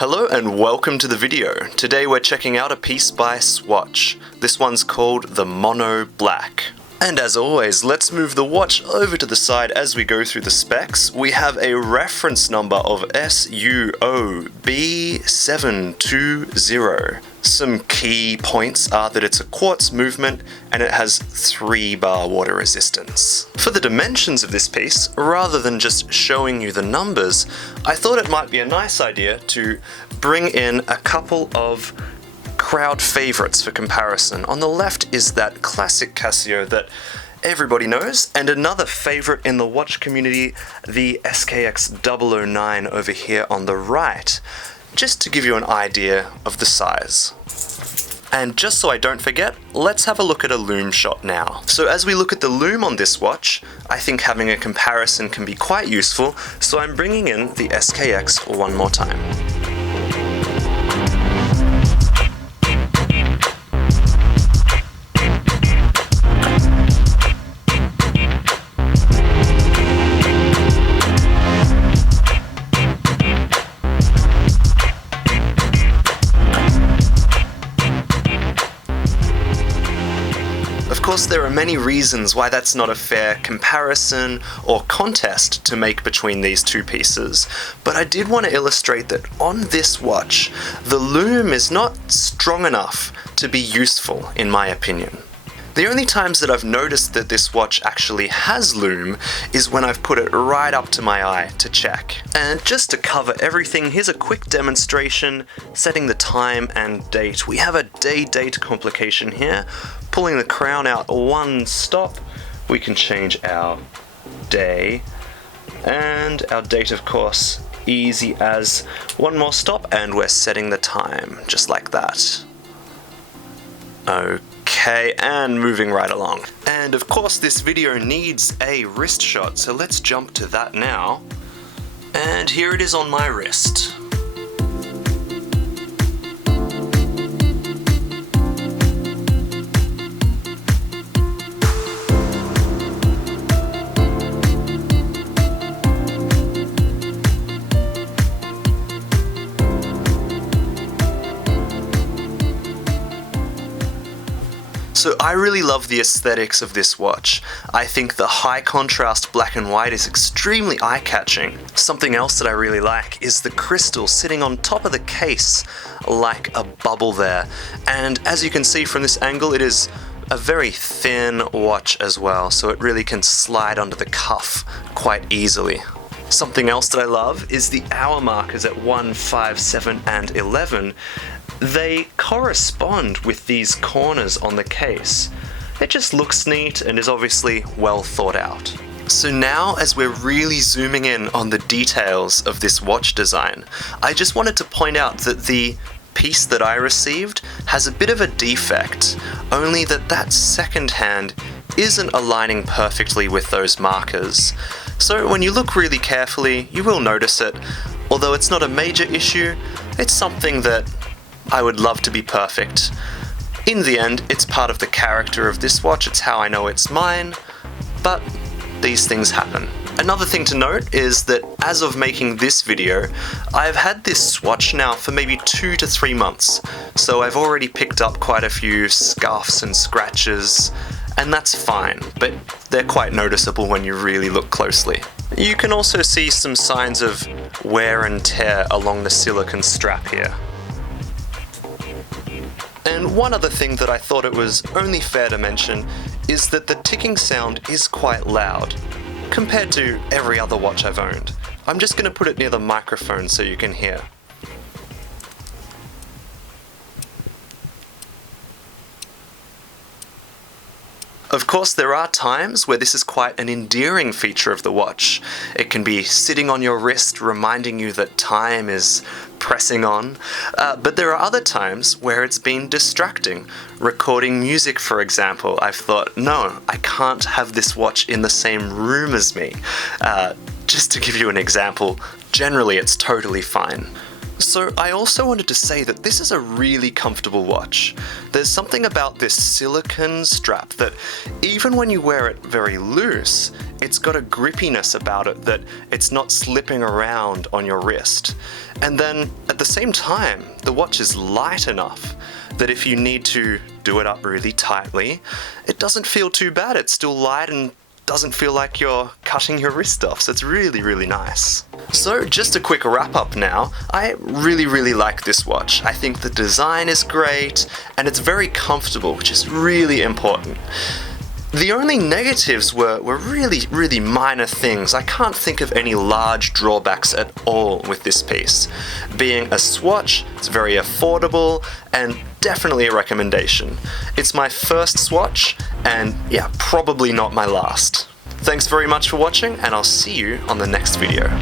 Hello and welcome to the video. Today we're checking out a piece by Swatch. This one's called the Mono Black. And as always, let's move the watch over to the side as we go through the specs. We have a reference number of SUOB720. Some key points are that it's a quartz movement and it has 3-bar water resistance. For the dimensions of this piece, rather than just showing you the numbers, I thought it might be a nice idea to bring in a couple of crowd favorites for comparison. On the left is that classic Casio that everybody knows, and another favorite in the watch community, the SKX009 over here on the right, just to give you an idea of the size. And just so I don't forget, let's have a look at a lume shot now. So as we look at the lume on this watch, I think having a comparison can be quite useful, so I'm bringing in the SKX one more time. Of course, there are many reasons why that's not a fair comparison or contest to make between these two pieces, but I did want to illustrate that on this watch, the lume is not strong enough to be useful, in my opinion. The only times that I've noticed that this watch actually has lume is when I've put it right up to my eye to check. And just to cover everything, here's a quick demonstration setting the time and date. We have a day-date complication here. Pulling the crown out one stop, we can change our day, and our date, of course, easy as one more stop, and we're setting the time, just like that. Okay, and moving right along. And of course this video needs a wrist shot, so let's jump to that now. And here it is on my wrist. So I really love the aesthetics of this watch. I think the high contrast black and white is extremely eye-catching. Something else that I really like is the crystal sitting on top of the case like a bubble there. And as you can see from this angle, it is a very thin watch as well, so it really can slide under the cuff quite easily. Something else that I love is the hour markers at 1, 5, 7, and 11. They correspond with these corners on the case. It just looks neat and is obviously well thought out. So now, as we're really zooming in on the details of this watch design, I just wanted to point out that the piece that I received has a bit of a defect, only that second hand isn't aligning perfectly with those markers. So when you look really carefully, you will notice it. Although it's not a major issue, it's something that I would love to be perfect. In the end, it's part of the character of this watch, it's how I know it's mine, but these things happen. Another thing to note is that as of making this video, I've had this Swatch now for maybe 2 to 3 months, so I've already picked up quite a few scuffs and scratches, and that's fine, but they're quite noticeable when you really look closely. You can also see some signs of wear and tear along the silicone strap here. And one other thing that I thought it was only fair to mention is that the ticking sound is quite loud, compared to every other watch I've owned. I'm just going to put it near the microphone so you can hear. Of course, there are times where this is quite an endearing feature of the watch. It can be sitting on your wrist, reminding you that time is pressing on, but there are other times where it's been distracting. Recording music, for example, I've thought, no, I can't have this watch in the same room as me. Just to give you an example, generally it's totally fine. So I also wanted to say that this is a really comfortable watch. There's something about this silicone strap that even when you wear it very loose, it's got a grippiness about it that it's not slipping around on your wrist. And then at the same time, the watch is light enough that if you need to do it up really tightly, it doesn't feel too bad. It's still light and doesn't feel like you're cutting your wrist off, so it's really, really nice. So just a quick wrap up now. I really like this watch. I think the design is great and it's very comfortable, which is really important. The only negatives were really minor things. I can't think of any large drawbacks at all with this piece. Being a Swatch, it's very affordable and definitely a recommendation. It's my first Swatch and yeah, probably not my last. Thanks very much for watching and I'll see you on the next video.